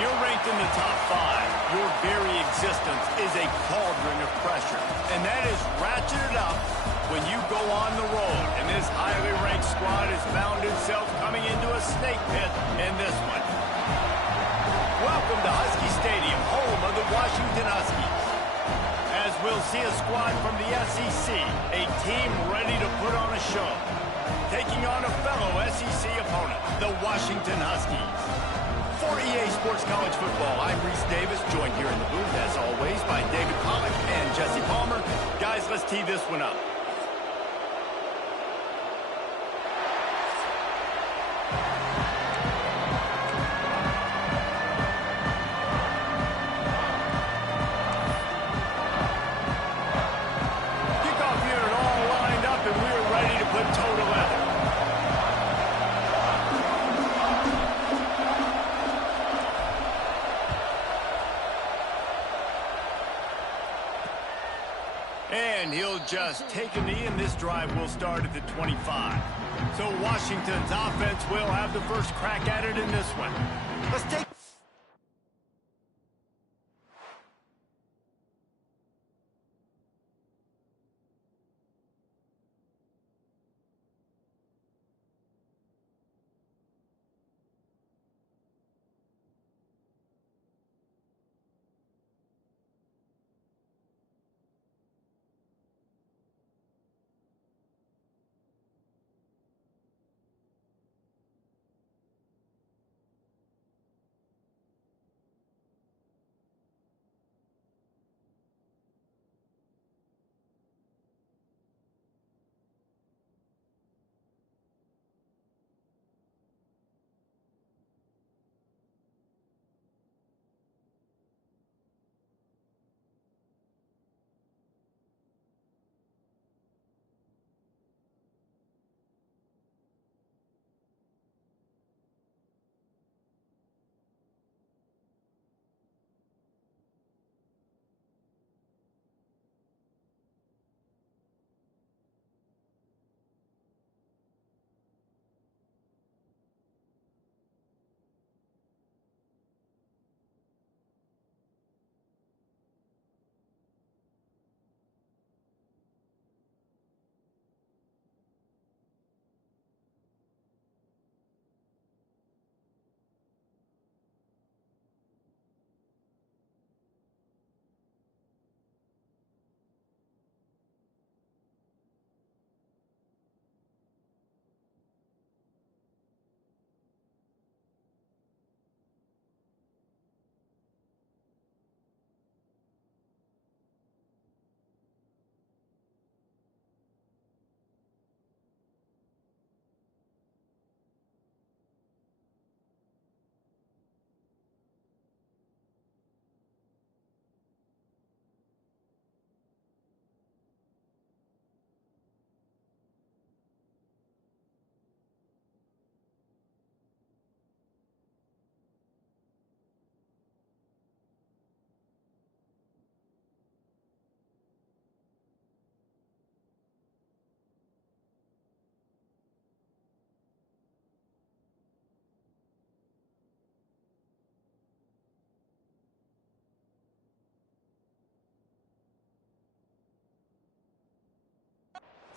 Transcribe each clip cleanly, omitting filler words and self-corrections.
you're ranked in the top 5, your very existence is a cauldron of pressure. And that is ratcheted up when you go on the road. And this highly ranked squad has found itself coming into a snake pit in this one. Welcome to Husky Stadium, home of the Washington Huskies. As we'll see a squad from the SEC, a team ready to put on a show, taking on a fellow SEC opponent, the Washington Huskies. For EA Sports College Football, I'm Reese Davis, joined here in the booth, as always, by David Pollack and Jesse Palmer. Guys, let's tee this one up. Kickoff unit all lined up, and we're ready to put toe to leather. And he'll just take a knee, and this drive will start at the 25. So Washington's offense will have the first crack at it in this one. Let's take...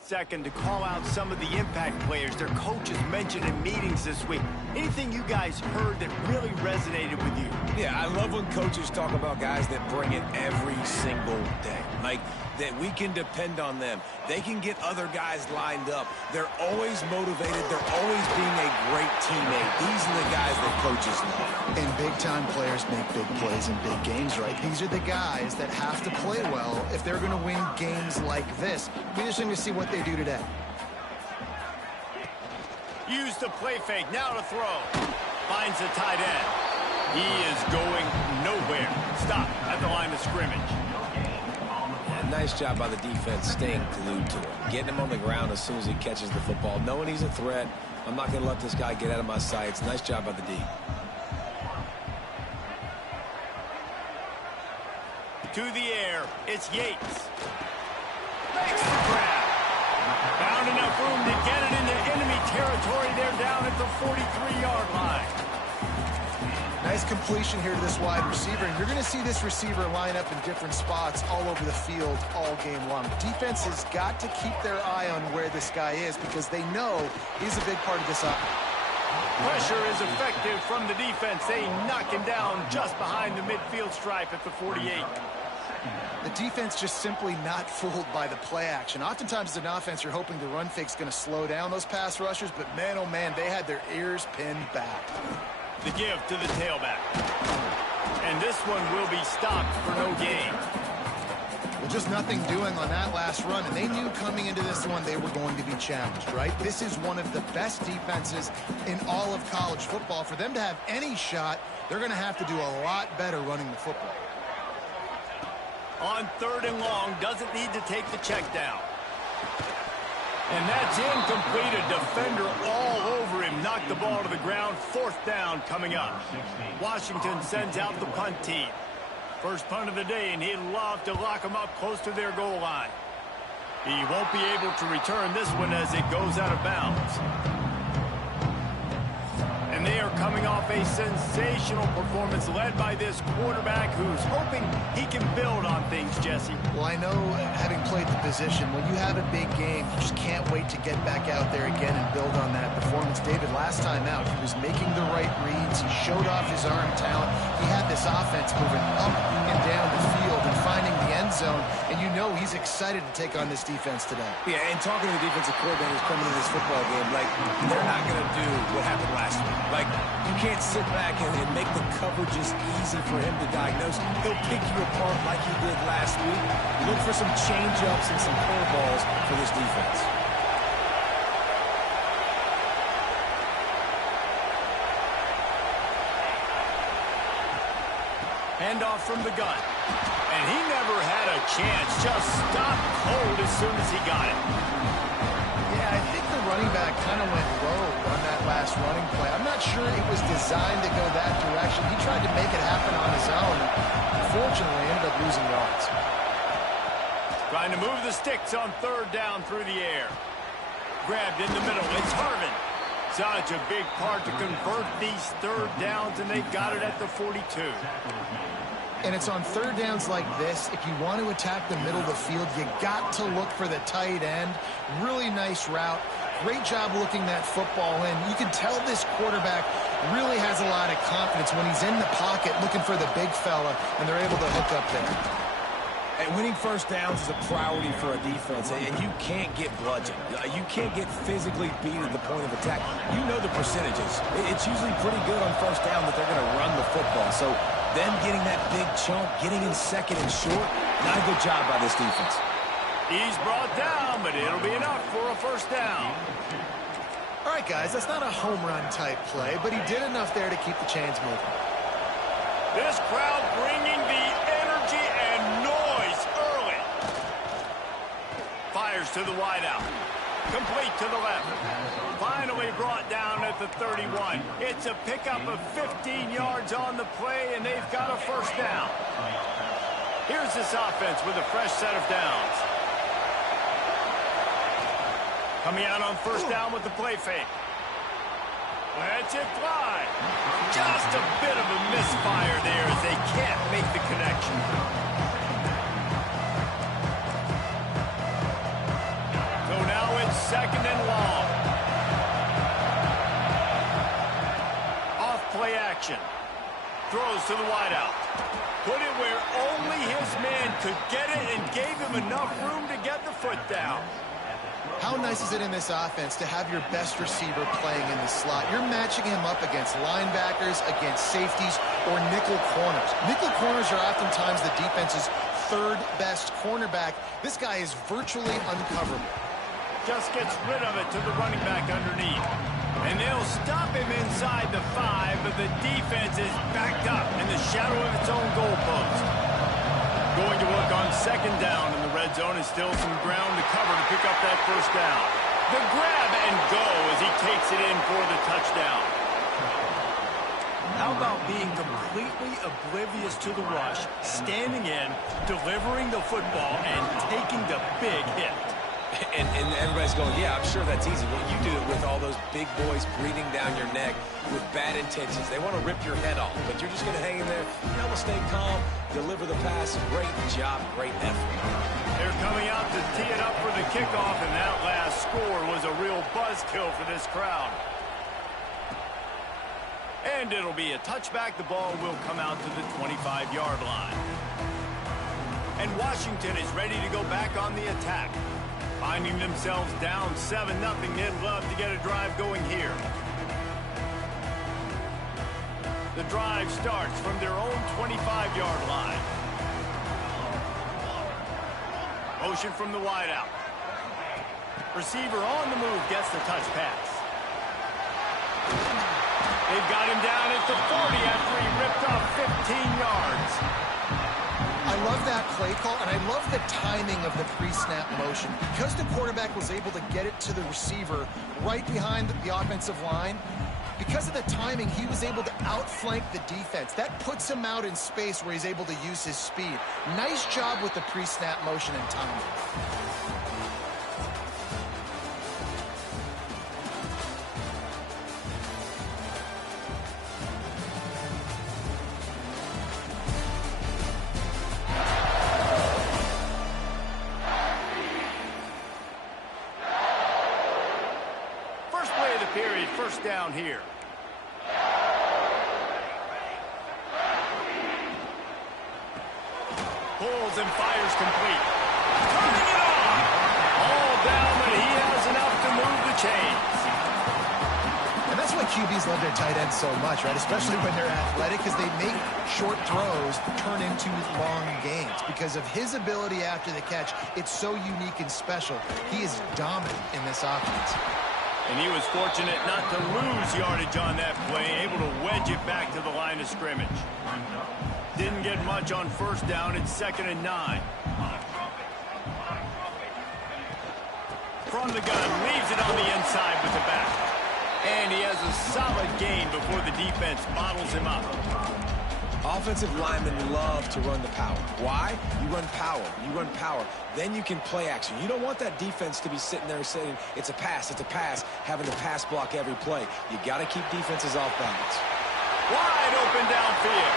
Second to call out some of the impact players their coaches mentioned in meetings this week. Anything you guys heard that really resonated with you? Yeah, I love when coaches talk about guys that bring it every single day. Like, that we can depend on them. They can get other guys lined up. They're always motivated. They're always being a great teammate. These are the guys that coaches love. And big-time players make big plays in big games, right? These are the guys that have to play well if they're going to win games like this. We just need to see what they do today. Use the play fake. Now to throw. Finds the tight end. He is going nowhere. Stop at the line of scrimmage. Nice job by the defense staying glued to him. Getting him on the ground as soon as he catches the football. Knowing he's a threat. I'm not going to let this guy get out of my sights. Nice job by the D. To the air. It's Yates. Makes the grab. Found enough room to get it into enemy territory. They're down at the 43-yard line. Nice completion here to this wide receiver. And you're going to see this receiver line up in different spots all over the field all game long. Defense has got to keep their eye on where this guy is because they know he's a big part of this offense. Pressure is effective from the defense. They knock him down just behind the midfield stripe at the 48. The defense just simply not fooled by the play action. Oftentimes as an offense, you're hoping the run fake's going to slow down those pass rushers, but man, oh man, they had their ears pinned back. The give to the tailback. And this one will be stopped for no gain. Well, just nothing doing on that last run, and they knew coming into this one they were going to be challenged, right? This is one of the best defenses in all of college football. For them to have any shot, they're going to have to do a lot better running the football. On 3rd and long, doesn't need to take the check down. And that's incomplete. A defender all over him. Knocked the ball to the ground. 4th down coming up. Washington sends out the punt team. First punt of the day, and he'd love to lock them up close to their goal line. He won't be able to return this one as it goes out of bounds. And they are coming off a sensational performance led by this quarterback who's hoping he can build on things, Jesse. Well, I know having played the position, when you have a big game, you just can't wait to get back out there again and build on that performance. David, last time out, he was making the right reads. He showed off his arm talent. He had this offense moving up and down the field and finding the end zone. And you know he's excited to take on this defense today. Yeah, and talking to the defensive coordinators coming into this football game, like, they're not going to do what happened last week. Like, you can't sit back and make the coverages easy for him to diagnose. He'll pick you apart like he did last week. Look for some change-ups and some curveballs for this defense. Handoff from the gun. And he never had a chance. Just stopped cold as soon as he got it. Yeah, I think the running back kind of went low on that last running play. I'm not sure it was designed to go that direction. He tried to make it happen on his own. Unfortunately, ended up losing yards. Trying to move the sticks on 3rd down through the air. Grabbed in the middle. It's Harvin. Such a big part to convert these 3rd downs, and they've got it at the 42. And it's on 3rd downs like this. If you want to attack the middle of the field, you got to look for the tight end. Really nice route. Great job looking that football in. You can tell this quarterback really has a lot of confidence when he's in the pocket looking for the big fella, and they're able to hook up there. And winning 1st downs is a priority for a defense, and you can't get bludgeoned. You can't get physically beat at the point of attack. You know the percentages. It's usually pretty good on 1st down that they're going to run the football. So them getting that big chunk, getting in 2nd and short, not a good job by this defense. He's brought down, but it'll be enough for a 1st down. All right, guys, that's not a home run type play, but he did enough there to keep the chains moving. This crowd bringing the energy and noise early. Fires to the wideout. Complete to the left. Finally brought down at the 31. It's a pickup of 15 yards on the play, and they've got a 1st down. Here's this offense with a fresh set of downs. Coming out on 1st down with the play fake. Let's it fly. Just a bit of a misfire there as they can't make the connection. So now it's 2nd and long. Off play action. Throws to the wideout. Put it where only his man could get it and gave him enough room to get the foot down. How nice is it in this offense to have your best receiver playing in the slot? You're matching him up against linebackers, against safeties, or nickel corners. Nickel corners are oftentimes the defense's 3rd best cornerback. This guy is virtually uncoverable. Just gets rid of it to the running back underneath. And they'll stop him inside the 5, but the defense is backed up in the shadow of its own goalpost. Going to work on 2nd down in the red zone, and still some ground to cover to pick up that 1st down. The grab and go as he takes it in for the touchdown. How about being completely oblivious to the rush, standing in, delivering the football, and taking the big hit? And everybody's going, yeah, I'm sure that's easy. Well, you do it with all those big boys breathing down your neck with bad intentions. They want to rip your head off, but you're just going to hang in there. You're able to stay calm, deliver the pass. Great job, great effort. They're coming out to tee it up for the kickoff, and that last score was a real buzzkill for this crowd. And it'll be a touchback. The ball will come out to the 25-yard line. And Washington is ready to go back on the attack. Finding themselves down 7-0, they'd love to get a drive going here. The drive starts from their own 25-yard line. Motion from the wideout. Receiver on the move gets the touch pass. They've got him down at the 40 after he ripped off 15 yards. I love that play call, and I love the timing of the pre-snap motion. Because the quarterback was able to get it to the receiver right behind the offensive line, because of the timing, he was able to outflank the defense. That puts him out in space where he's able to use his speed. Nice job with the pre-snap motion and timing. First down here. Pulls and fires complete. Turning it on. All down, but he has enough to move the chains. And that's why QBs love their tight ends so much, right? Especially when they're athletic, because they make short throws turn into long gains. Because of his ability after the catch, it's so unique and special. He is dominant in this offense. And he was fortunate not to lose yardage on that play, able to wedge it back to the line of scrimmage. Didn't get much on first down. It's 2nd and 9. From the gun, leaves it on the inside with the back. And he has a solid gain before the defense bottles him up. Offensive linemen love to run the power. Why? You run power. You run power. Then you can play action. You don't want that defense to be sitting there saying, it's a pass, having to pass block every play. You got to keep defenses off balance. Wide open downfield.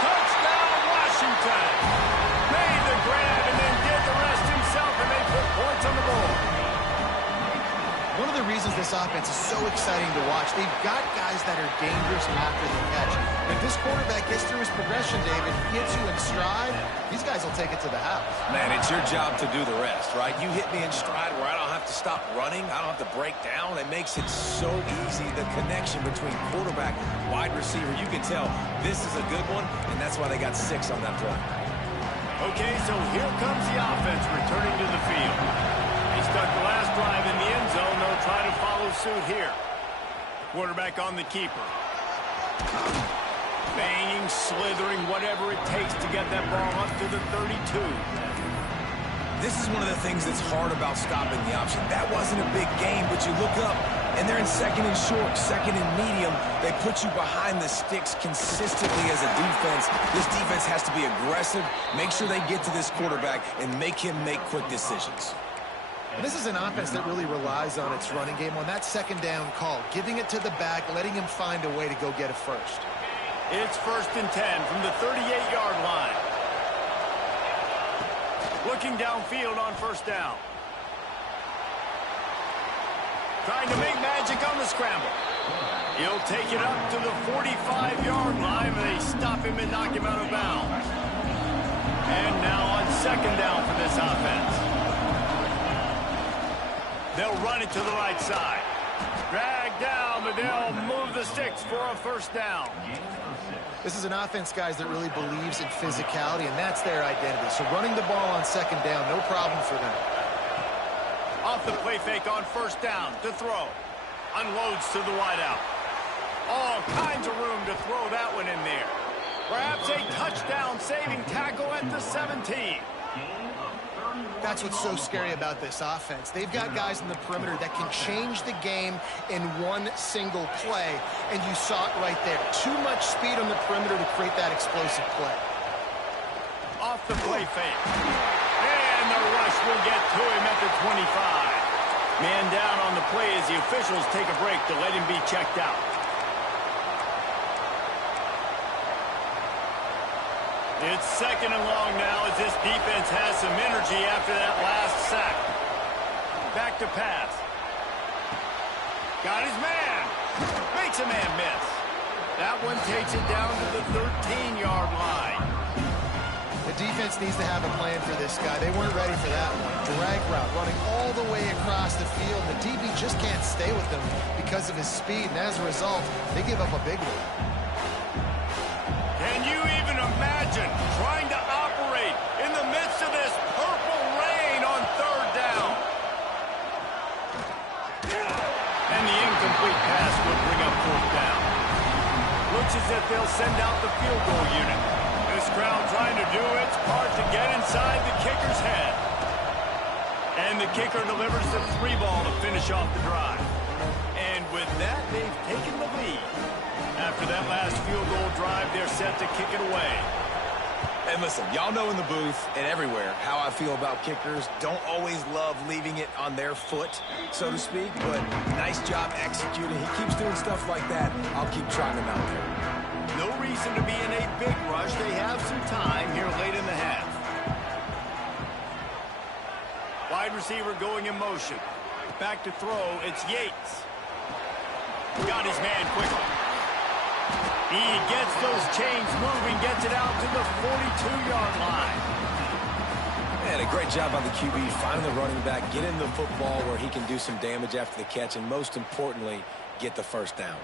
Touchdown, Washington. Made the grab and then did the rest himself, and they put points on the board. One of the reasons this offense is so exciting to watch, they've got guys that are dangerous after the catch. If this quarterback gets through his progression, David, gets you in stride, these guys will take it to the house. Man, it's your job to do the rest, right? You hit me in stride where I don't have to stop running. I don't have to break down. It makes it so easy, the connection between quarterback, wide receiver. You can tell this is a good one, and that's why they got 6 on that play. Okay, so here comes the offense returning to the field. He stuck the last drive in the end zone. They'll try to follow suit here. Quarterback on the keeper. Banging, slithering, whatever it takes to get that ball up to the 32. This is one of the things that's hard about stopping the option. That wasn't a big game, but you look up, and they're in 2nd and short, 2nd and medium. They put you behind the sticks consistently as a defense. This defense has to be aggressive, make sure they get to this quarterback, and make him make quick decisions. This is an offense that really relies on its running game on that 2nd down call, giving it to the back, letting him find a way to go get a first. It's 1st and 10 from the 38-yard line. Looking downfield on first down. Trying to make magic on the scramble. He'll take it up to the 45-yard line. They stop him and knock him out of bounds. And now on 2nd down for this offense. They'll run it to the right side. Drag down, but they'll move the sticks for a first down. This is an offense, guys, that really believes in physicality, and that's their identity. So running the ball on 2nd down, no problem for them. Off the play fake on first down to throw. Unloads to the wideout. All kinds of room to throw that one in there. Perhaps a touchdown-saving tackle at the 17. That's what's so scary about this offense. They've got guys in the perimeter that can change the game in one single play, and you saw it right there. Too much speed on the perimeter to create that explosive play. Off the play fake. And the rush will get to him at the 25. Man down on the play as the officials take a break to let him be checked out. It's second and long now as this defense has some energy after that last sack. Back to pass. Got his man. Makes a man miss. That one takes it down to the 13-yard line. The defense needs to have a plan for this guy. They weren't ready for that one. Drag route running all the way across the field. The DB just can't stay with them because of his speed, and as a result, they give up a big one. Can you even imagine trying to operate in the midst of this purple rain on third down? And the incomplete pass will bring up fourth down. Looks as if they'll send out the field goal unit. This crowd trying to do its part to get inside the kicker's head. And the kicker delivers the 3-ball to finish off the drive. And with that, they've taken the lead. After that last field goal drive, they're set to kick it away. And listen, y'all know in the booth and everywhere how I feel about kickers. Don't always love leaving it on their foot, so to speak, but nice job executing. He keeps doing stuff like that. I'll keep trying him out there. No reason to be in a big rush. They have some time here late in the half. Wide receiver going in motion. Back to throw, it's Yates. Got his man quickly. He gets those chains moving, gets it out to the 42-yard line. And a great job on the QB, finding the running back, getting the football where he can do some damage after the catch, and most importantly, get the first down.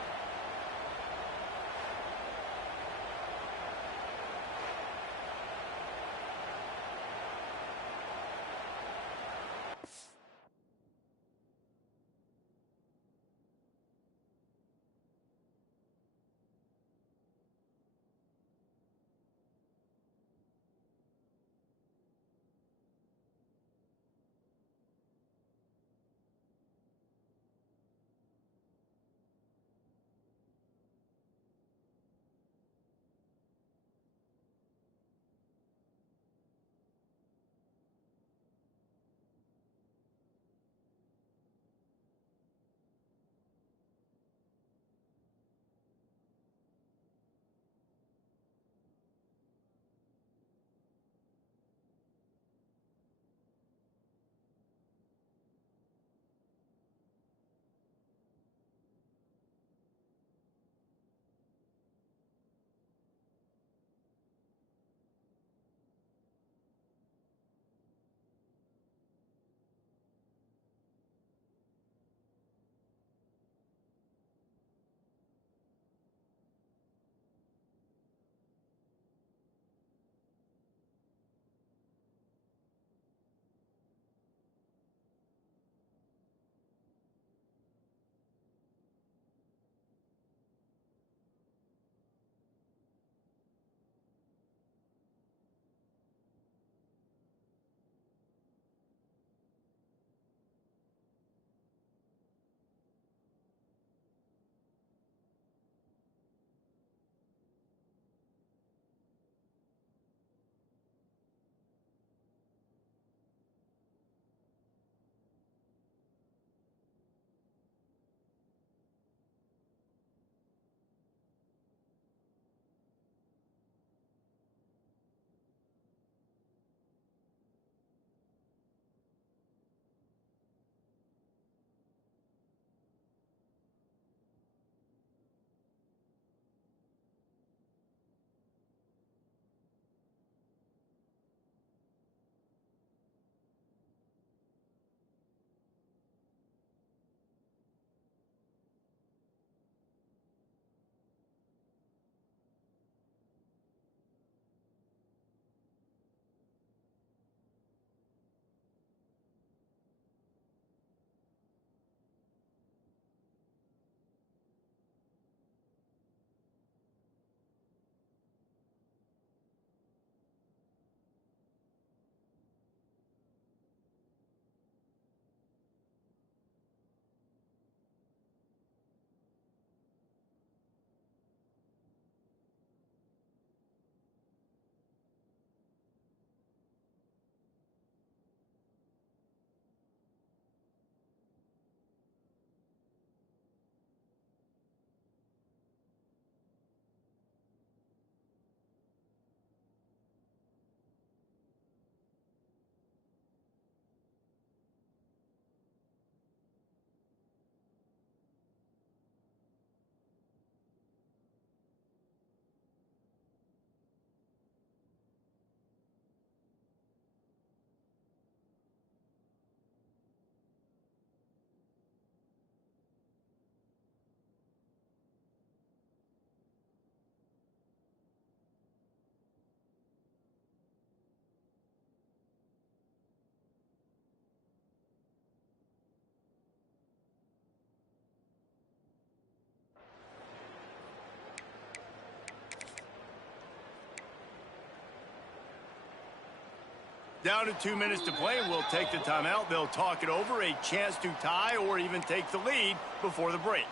Down to 2 minutes to play, and we'll take the timeout. They'll talk it over, a chance to tie or even take the lead before the break.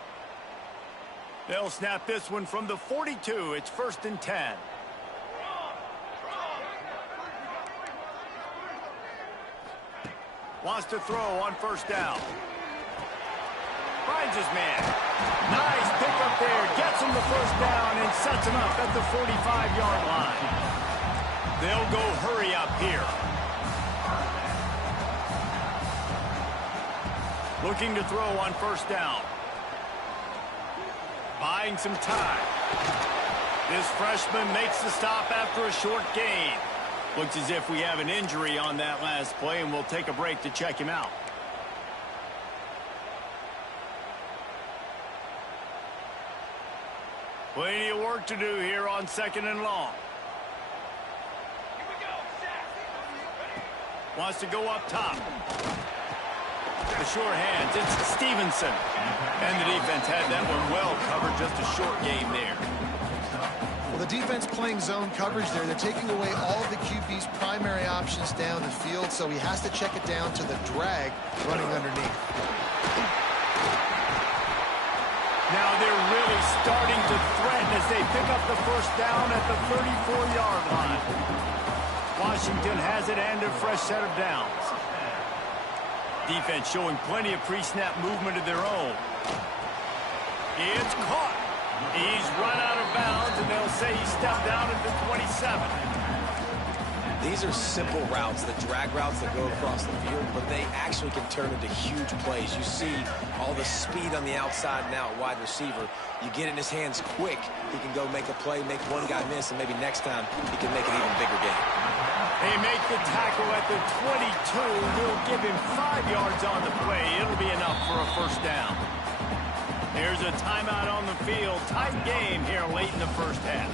They'll snap this one from the 42. It's 1st and 10. Wants to throw on 1st down. Finds his man. Nice pickup there. Gets him the 1st down and sets him up at the 45-yard line. They'll go hurry up here. Looking to throw on 1st down. Buying some time. This freshman makes the stop after a short gain. Looks as if we have an injury on that last play, and we'll take a break to check him out. Plenty of work to do here on 2nd and long. Wants to go up top. The short hands, it's Stevenson. And the defense had that one well covered, just a short game there. Well, the defense playing zone coverage there. They're taking away all of the QB's primary options down the field, so he has to check it down to the drag running underneath. Now they're really starting to threaten as they pick up the 1st down at the 34-yard line. Washington has it and a fresh set of downs. Defense showing plenty of pre-snap movement of their own. It's caught. He's run out of bounds, and they'll say he stepped down at the 27. These are simple routes, the drag routes that go across the field, but they actually can turn into huge plays. You see all the speed on the outside now at wide receiver. You get it in his hands quick, he can go make a play, make one guy miss, and maybe next time he can make an even bigger game. They make the tackle at the 22. We'll give him 5 yards on the play. It'll be enough for a 1st down. Here's a timeout on the field. Tight game here late in the 1st half.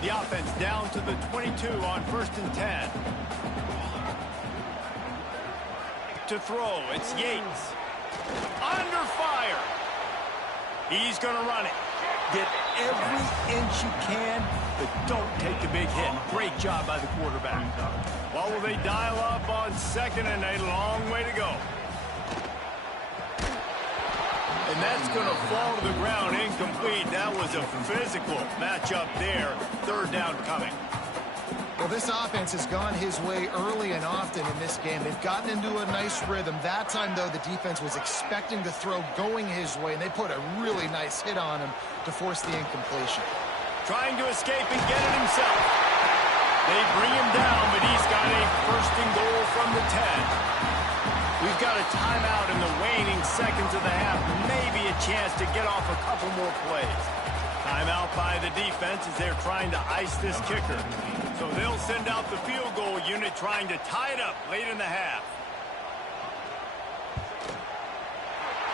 The offense down to the 22 on 1st and 10. To throw, it's Yates. Under fire. He's going to run it. Get every inch you can, but don't take the big hit. Great job by the quarterback. Well, will they dial up on 2nd and a long way to go? And that's going to fall to the ground incomplete. That was a physical matchup there. 3rd down coming. Well, this offense has gone his way early and often in this game. They've gotten into a nice rhythm. That time, though, the defense was expecting the throw going his way, and they put a really nice hit on him to force the incompletion. Trying to escape and get it himself. They bring him down, but he's got a 1st and goal from the 10. We've got a timeout in the waning seconds of the half. Maybe a chance to get off a couple more plays. Timeout by the defense as they're trying to ice this kicker. So they'll send out the field goal unit trying to tie it up late in the half.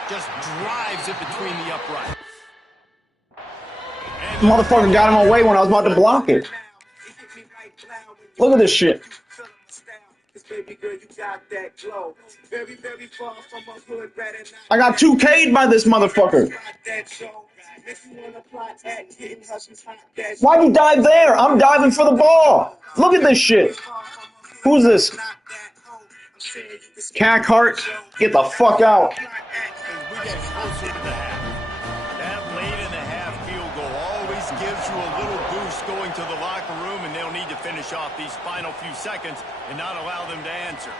Just drives it between the uprights. The motherfucker got him away when I was about to block it. Look at this shit. I got 2K'd by this motherfucker. Why'd you dive there? I'm diving for the ball. Look at this shit. Who's this? Cackhart. Get the fuck out. We get closer to the half. That late in the half field goal always gives you a little boost going to the locker room, and they'll need to finish off these final few seconds and not allow them to answer.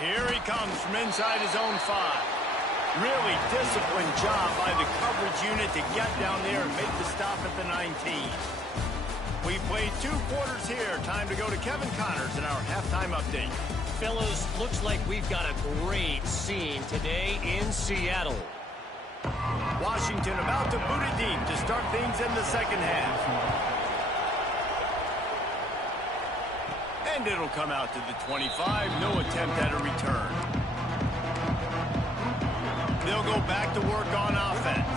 Here he comes from inside his own 5. Really disciplined job by the coverage unit to get down there and make the stop at the 19. We played 2 quarters here. Time to go to Kevin Connors in our halftime update. Fellas, looks like we've got a great scene today in Seattle. Washington about to boot it deep to start things in the 2nd half. And it'll come out to the 25. No attempt at a return. They'll go back to work on offense.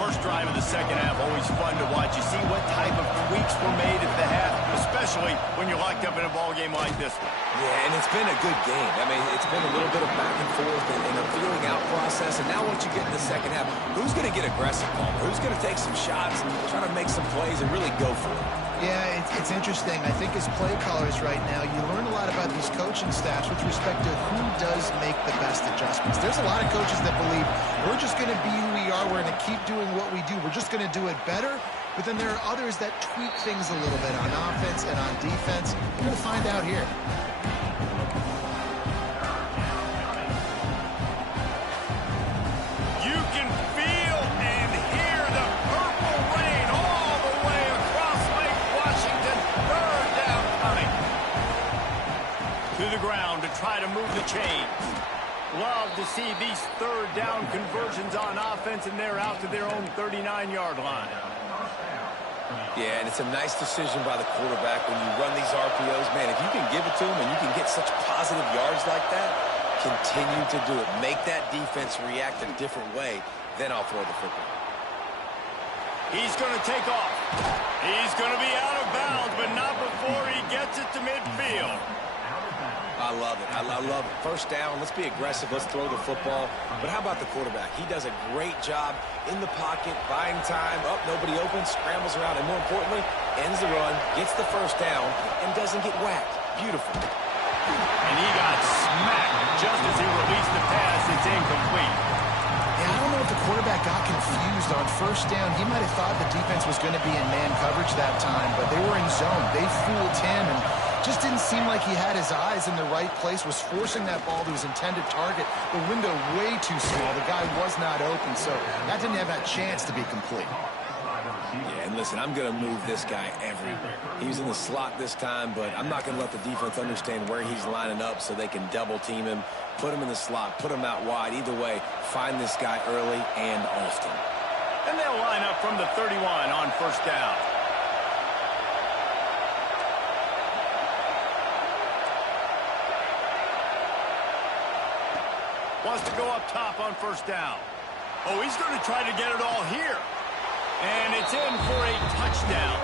First drive of the 2nd half, always fun to watch. You see what type of tweaks were made at the half, especially when you're locked up in a ball game like this one. Yeah, and it's been a good game. I mean, it's been a little bit of back and forth and a feeling out process. And now once you get in the 2nd half, who's going to get aggressive, Paul? Who's going to take some shots and try to make some plays and really go for it? Yeah, it's interesting. I think as play callers right now, you learn a lot about these coaching staffs with respect to who does make the best adjustments. There's a lot of coaches that believe we're just going to be who we are. We're going to keep doing what we do. We're just going to do it better. But then there are others that tweak things a little bit on offense and on defense. We're going to find out here. You can feel and hear the purple rain all the way across Lake Washington. Third down coming. To the ground to try to move the chains. Love to see these third down conversions on offense, and they're out to their own 39-yard line. Yeah, and it's a nice decision by the quarterback when you run these RPOs. Man, if you can give it to him and you can get such positive yards like that, continue to do it. Make that defense react a different way, then I'll throw the football. He's going to take off. He's going to be out of bounds, but not before he gets it to midfield. I love it. I love it. First down, let's be aggressive. Let's throw the football. But how about the quarterback? He does a great job in the pocket, buying time. Up, nobody open, scrambles around, and more importantly, ends the run, gets the first down, and doesn't get whacked. Beautiful. And he got smacked just as he released the pass. It's incomplete. Yeah, I don't know if the quarterback got confused on first down. He might have thought the defense was going to be in man coverage that time, but they were in zone. They fooled him and just didn't seem like he had his eyes in the right place, was forcing that ball to his intended target. The window way too small. The guy was not open, so that didn't have that chance to be complete. Yeah, and listen, I'm going to move this guy everywhere. He's in the slot this time, but I'm not going to let the defense understand where he's lining up so they can double team him, put him in the slot, put him out wide. Either way, find this guy early and often. And they'll line up from the 31 on first down. Wants to go up top on first down. Oh, he's going to try to get it all here. And it's in for a touchdown.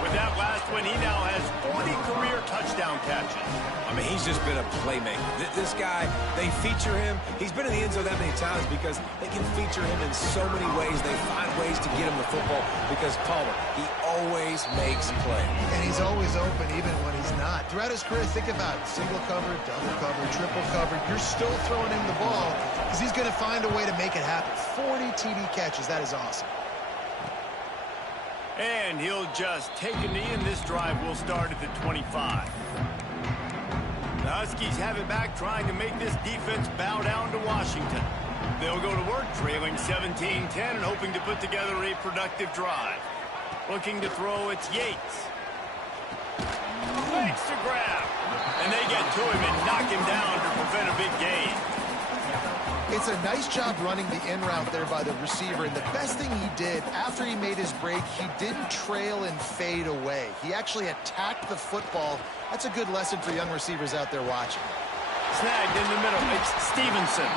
With that last one, he now has 40 career touchdown catches. I mean, he's just been a playmaker. This guy, they feature him. He's been in the end zone that many times because they can feature him in so many ways. They find ways to get him the football because, Palmer, he always makes plays. And he's always open even when he's not. Throughout his career, think about it. Single cover, double cover, triple cover. You're still throwing him the ball because he's going to find a way to make it happen. 40 TD catches. That is awesome. And he'll just take a knee, and this drive will start at the 25. The Huskies have it back, trying to make this defense bow down to Washington. They'll go to work, trailing 17-10, and hoping to put together a productive drive. Looking to throw, it's Yates. Fakes to grab. And they get to him and knock him down to prevent a big gain. It's a nice job running the in route there by the receiver, and the best thing he did after he made his break, he didn't trail and fade away. He actually attacked the football. That's a good lesson for young receivers out there watching. Snagged in the middle, it's Stevenson.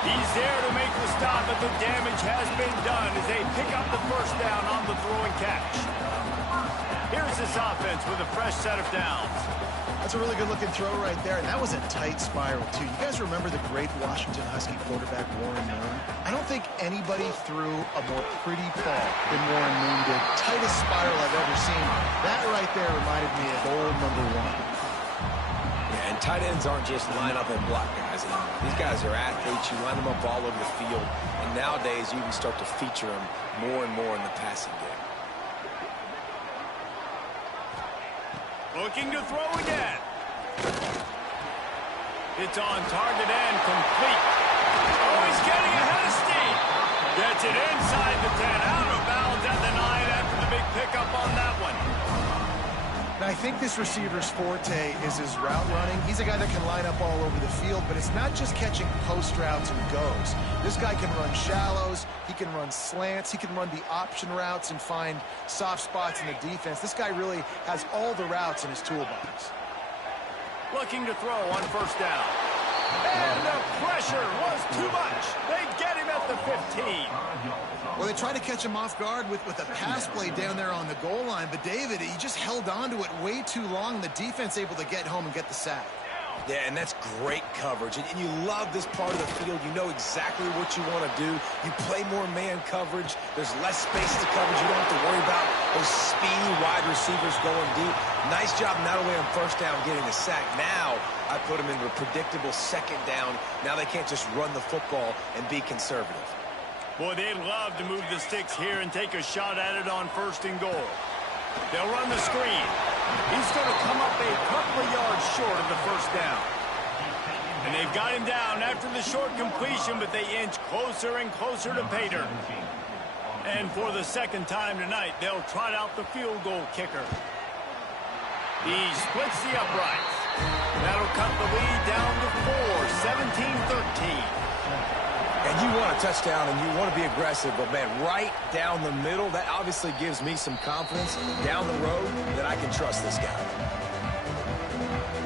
He's there to make the stop, but the damage has been done as they pick up the first down on the throw and catch. Here's this offense with a fresh set of downs. That's a really good-looking throw right there, and that was a tight spiral, too. You guys remember the great Washington Husky quarterback, Warren Moon? I don't think anybody threw a more pretty ball than Warren Moon did. Tightest spiral I've ever seen. That right there reminded me of old number 1. Yeah, and tight ends aren't just line up and block guys. These guys are athletes. You line them up all over the field, and nowadays you can start to feature them more and more in the passing game. Looking to throw again. It's on target and complete. Oh, he's getting ahead of steam. Gets it inside the 10, out of bounds at the 9 after the big pickup on that one. Now, I think this receiver's forte is his route running. He's a guy that can line up all over the field, but it's not just catching post routes and goes. This guy can run shallows, he can run slants, he can run the option routes and find soft spots in the defense. This guy really has all the routes in his toolbox. Looking to throw on first down. And the pressure was too much. They get him at the 15. Well, they tried to catch him off guard with a pass play down there on the goal line, but David, he just held on to it way too long. The defense able to get home and get the sack. Yeah, and that's great coverage. And you love this part of the field. You know exactly what you want to do. You play more man coverage. There's less space to coverage. You don't have to worry about those speedy wide receivers going deep. Nice job not only on first down getting the sack. Now I put them into a predictable second down. Now they can't just run the football and be conservative. Boy, they'd love to move the sticks here and take a shot at it on 1st and goal. They'll run the screen. He's going to come up a couple of yards short of the first down. And they've got him down after the short completion, but they inch closer and closer to pay dirt. And for the second time tonight, they'll trot out the field goal kicker. He splits the uprights. That'll cut the lead down to 4, 17-13. And you want a touchdown and you want to be aggressive, but, man, right down the middle, that obviously gives me some confidence down the road that I can trust this guy.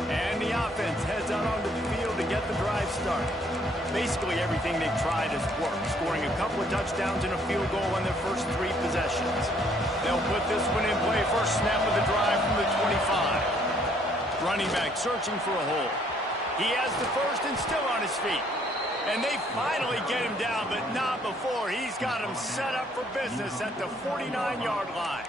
And the offense heads out onto the field to get the drive started. Basically everything they've tried has worked, scoring a couple of touchdowns and a field goal on their first 3 possessions. They'll put this one in play, first snap of the drive from the 25. Running back searching for a hole. He has the first and still on his feet. And they finally get him down, but not before. He's got him set up for business at the 49-yard line.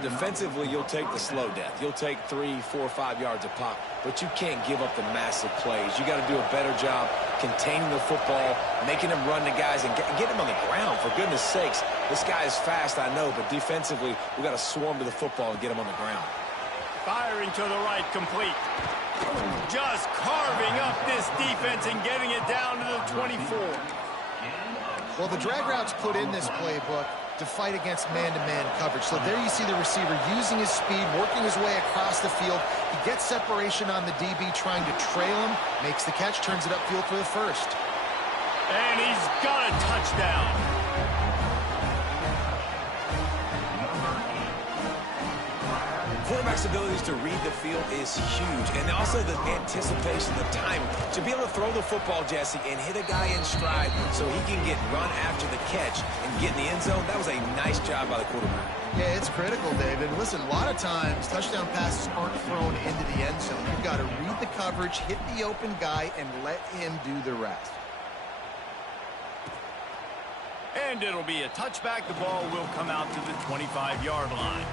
Defensively, you'll take the slow death. You'll take 3, 4, 5 yards a pop, but you can't give up the massive plays. You got to do a better job containing the football, making them run the guys, and get them on the ground. For goodness sakes, this guy is fast, I know, but defensively, we got to swarm to the football and get him on the ground. Firing to the right, complete. Just carving up this defense and getting it down to the 24. Well, the drag routes put in this playbook to fight against man-to-man coverage. So there you see the receiver using his speed, working his way across the field. He gets separation on the DB, trying to trail him, makes the catch, turns it upfield for the first. And he's got a touchdown. Quarterback's abilities to read the field is huge, and also the anticipation, the time to be able to throw the football, Jesse, and hit a guy in stride so he can get run after the catch and get in the end zone. That was a nice job by the quarterback. Yeah, it's critical, David. Listen, a lot of times touchdown passes aren't thrown into the end zone. You've got to read the coverage, hit the open guy, and let him do the rest. And it'll be a touchback. The ball will come out to the 25-yard line.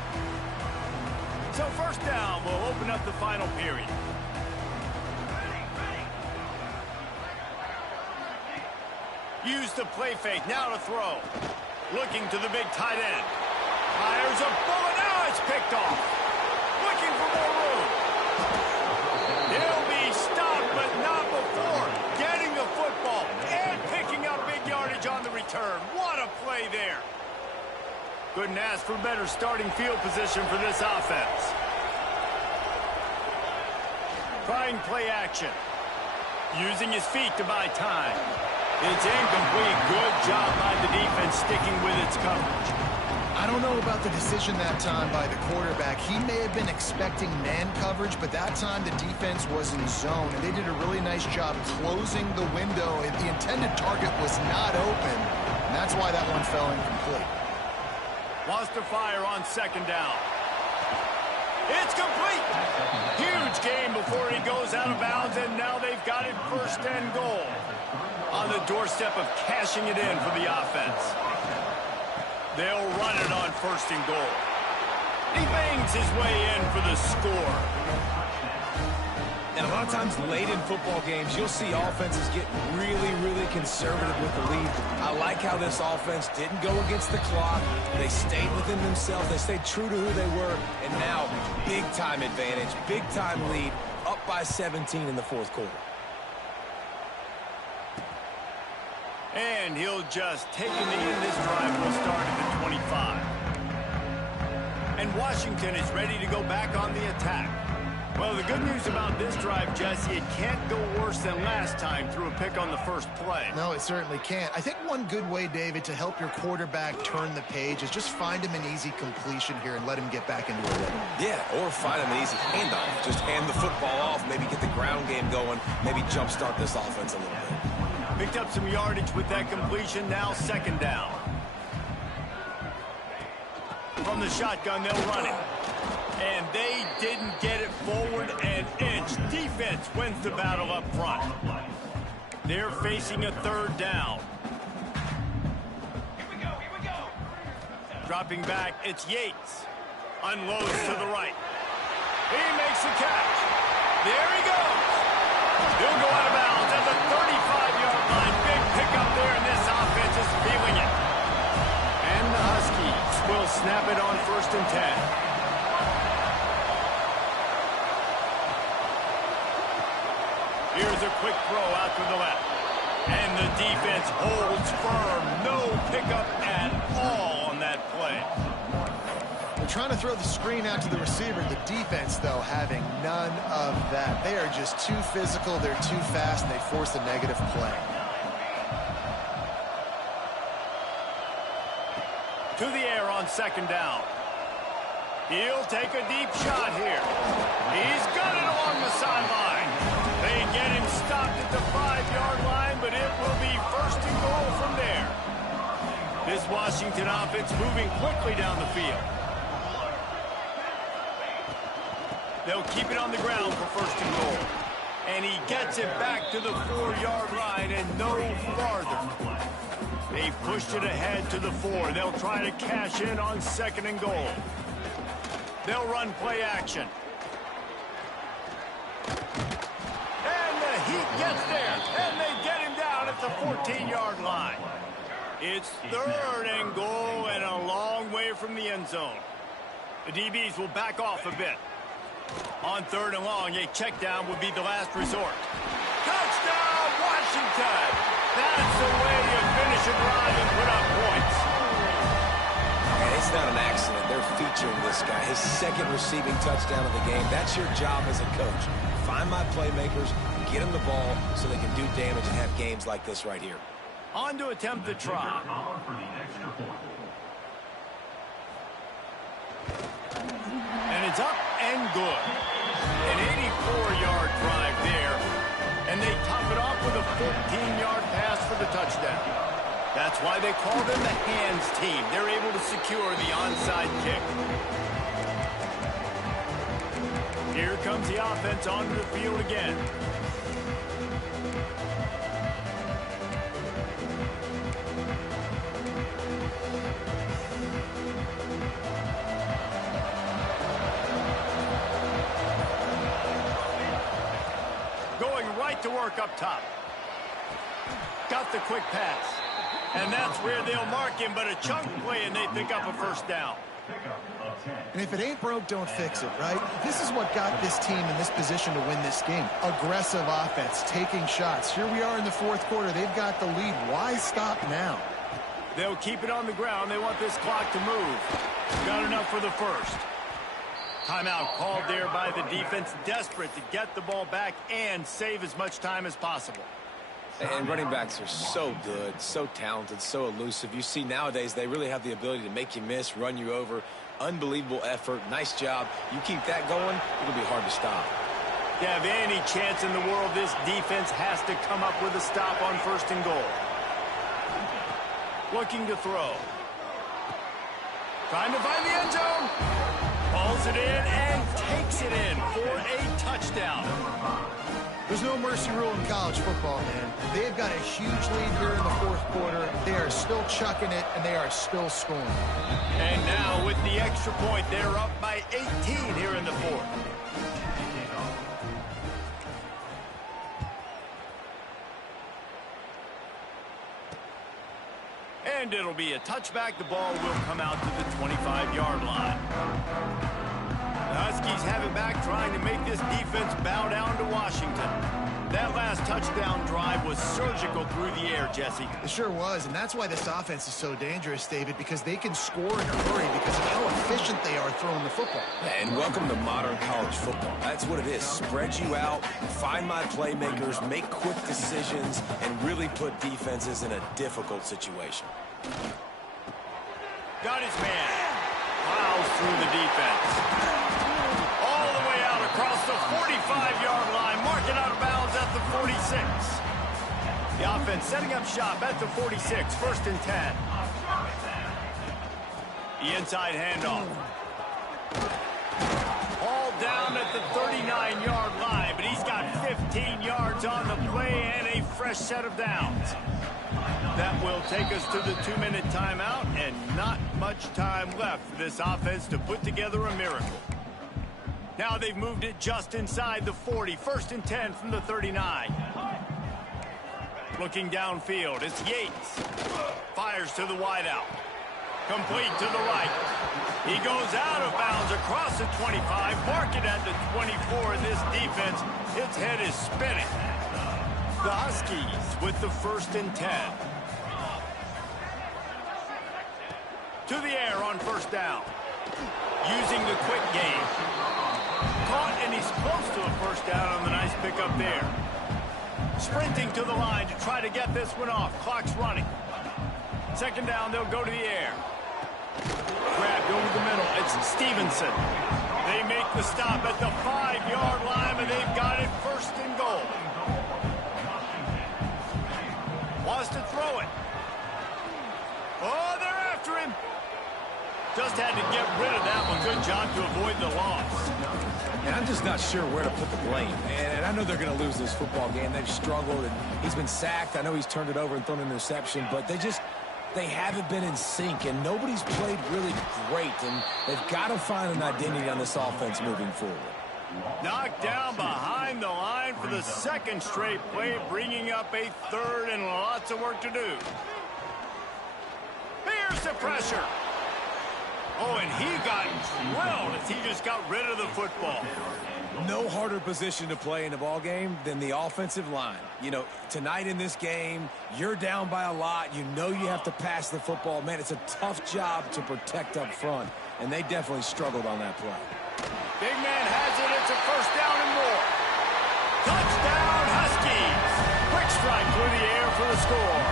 So first down will open up the final period. Use the play fake, now to throw. Looking to the big tight end. Fires a bullet, now it's picked off. Looking for more room. He'll be stopped, but not before getting the football and picking up big yardage on the return. What a play there. Couldn't ask for better starting field position for this offense. Trying play action. Using his feet to buy time. It's incomplete. Good job by the defense sticking with its coverage. I don't know about the decision that time by the quarterback. He may have been expecting man coverage, but that time the defense was in zone, and they did a really nice job closing the window. The intended target was not open, and that's why that one fell incomplete. Wants to fire on second down. It's complete. Huge gain before he goes out of bounds, and now they've got it first and goal. On the doorstep of cashing it in for the offense. They'll run it on first and goal. He bangs his way in for the score. And a lot of times late in football games, you'll see offenses get really, really conservative with the lead. I like how this offense didn't go against the clock. They stayed within themselves. They stayed true to who they were. And now, big-time advantage, big-time lead, up by 17 in the fourth quarter. And he'll just take him in. This drive will start at the 25. And Washington is ready to go back on the attack. Well, the good news about this drive, Jesse, it can't go worse than last time through a pick on the first play. No, it certainly can't. I think one good way, David, to help your quarterback turn the page is just find him an easy completion here and let him get back into a rhythm. Yeah, or find him an easy handoff. Just hand the football off, maybe get the ground game going, maybe jumpstart this offense a little bit. Picked up some yardage with that completion, now second down. From the shotgun, they'll run it. And they didn't get it forward an inch. Defense to battle up front. They're facing a third down. Dropping back, it's Yates. Unloads to the right. He makes the catch. There he goes. He'll go out of bounds at the 35-yard line. Big pickup there, and this offense is feeling it. And the Huskies will snap it on 1st and 10. Here's a quick throw out to the left. And the defense holds firm. No pickup at all on that play. They're trying to throw the screen out to the receiver. The defense, though, having none of that. They are just too physical. They're too fast, and they force a negative play. To the air on 2nd down. He'll take a deep shot here. He's got it along the sideline. They get him stopped at the 5-yard line, but it will be 1st and goal from there. This Washington offense moving quickly down the field. They'll keep it on the ground for 1st and goal. And he gets it back to the 4-yard line and no farther. They pushed it ahead to the 4. They'll try to cash in on 2nd and goal. They'll run play action. And the Heat gets there. And they get him down at the 14-yard line. It's 3rd and goal and a long way from the end zone. The DBs will back off a bit. On 3rd and long, a check down would be the last resort. Touchdown, Washington! That's the way you finish a drive and put up points. And it's not an accident. They're featuring this guy. His 2nd receiving touchdown of the game. That's your job as a coach. Find my playmakers, get them the ball so they can do damage and have games like this right here. On to attempt the try. And it's up and good. An 84-yard drive there. And they top it off with a 14-yard pass for the touchdown. That's why they call them the hands team. They're able to secure the onside kick. Here comes the offense onto the field again. Going right to work up top. Got the quick pass. And that's where they'll mark him, but a chunk play, and they pick up a 1st down. And if it ain't broke, don't fix it, right? This is what got this team in this position to win this game. Aggressive offense, taking shots. Here we are in the 4th quarter. They've got the lead. Why stop now? They'll keep it on the ground. They want this clock to move. Got enough for the 1st. Timeout called there by the defense, desperate to get the ball back and save as much time as possible. And running backs are so good, so talented, so elusive. You see nowadays they really have the ability to make you miss, run you over. Unbelievable effort. Nice job. You keep that going, it'll be hard to stop. To have any chance in the world, this defense has to come up with a stop on 1st and goal. Looking to throw. Trying to find the end zone. Pulls it in and takes it in for a touchdown. There's no mercy rule in college football, man. They've got a huge lead here in the 4th quarter. They are still chucking it, and they are still scoring. And now with the extra point, they're up by 18 here in the 4th. And it'll be a touchback. The ball will come out to the 25-yard line. The Huskies have it back, trying to make this defense bow down to Washington. That last touchdown drive was surgical through the air, Jesse. It sure was, and that's why this offense is so dangerous, David, because they can score in a hurry because of how efficient they are throwing the football. And welcome to modern college football. That's what it is. Spread you out, find my playmakers, make quick decisions, and really put defenses in a difficult situation. Got his man. Plows through the defense. All the way out across the 45-yard line. Marking out of bounds at the 46. The offense setting up shop at the 46. 1st and 10. The inside handoff. All down at the 39-yard line, but he's got 15 fresh set of downs. That will take us to the 2-minute timeout, and not much time left for this offense to put together a miracle. Now they've moved it just inside the 40. 1st and 10 from the 39. Looking downfield, it's Yates. Fires to the wideout. Complete to the right. He goes out of bounds across the 25. Mark it at the 24. And this defense, its head is spinning. The Huskies with the 1st and 10. To the air on 1st down. Using the quick game. Caught, and he's close to a 1st down on the nice pickup there. Sprinting to the line to try to get this one off. Clock's running. 2nd down, they'll go to the air. Grabbed over the middle. It's Stevenson. They make the stop at the 5-yard line, and they've got it 1st and goal. Wants to throw it. Oh, they're after him. Just had to get rid of that one. Good job to avoid the loss. And I'm just not sure where to put the blame. And I know they're going to lose this football game. They've struggled, and he's been sacked. I know he's turned it over and thrown an interception, but they haven't been in sync, and nobody's played really great, and they've got to find an identity on this offense moving forward. Knocked down behind the line for the 2nd straight play, bringing up a 3rd and lots of work to do. Here's the pressure. Oh, and he got drilled as he just got rid of the football. No harder position to play in a ball game than the offensive line. You know, tonight in this game, you're down by a lot. You know you have to pass the football. Man, it's a tough job to protect up front, and they definitely struggled on that play. Big man has it. It's a 1st down and more. Touchdown, Huskies. Quick strike through the air for the score.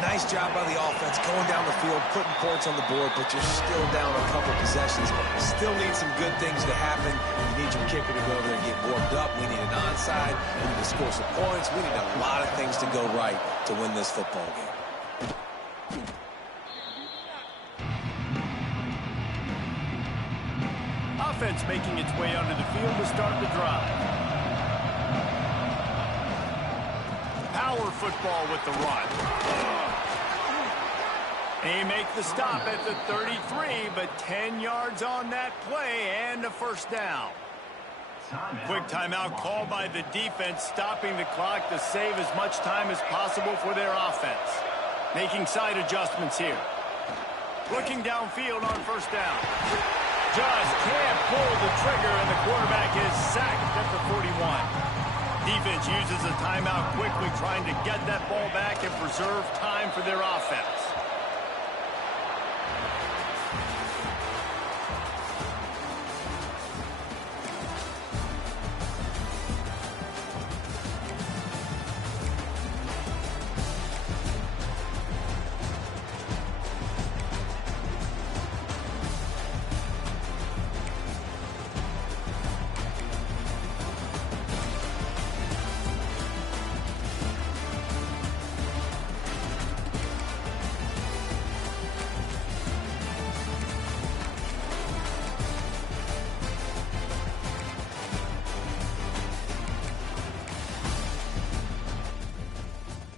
Nice job by the offense, going down the field, putting points on the board, but you're still down a couple possessions. Still need some good things to happen. You need your kicker to go there and get warmed up. We need an onside. We need to score some points. We need a lot of things to go right to win this football game. Offense making its way onto the field to start the drive. Power football with the run. They make the stop at the 33, but 10 yards on that play and a 1st down. Quick timeout called by the defense, stopping the clock to save as much time as possible for their offense. Making side adjustments here. Looking downfield on 1st down. Just can't pull the trigger, and the quarterback is sacked at the 41. Defense uses a timeout quickly, trying to get that ball back and preserve time for their offense.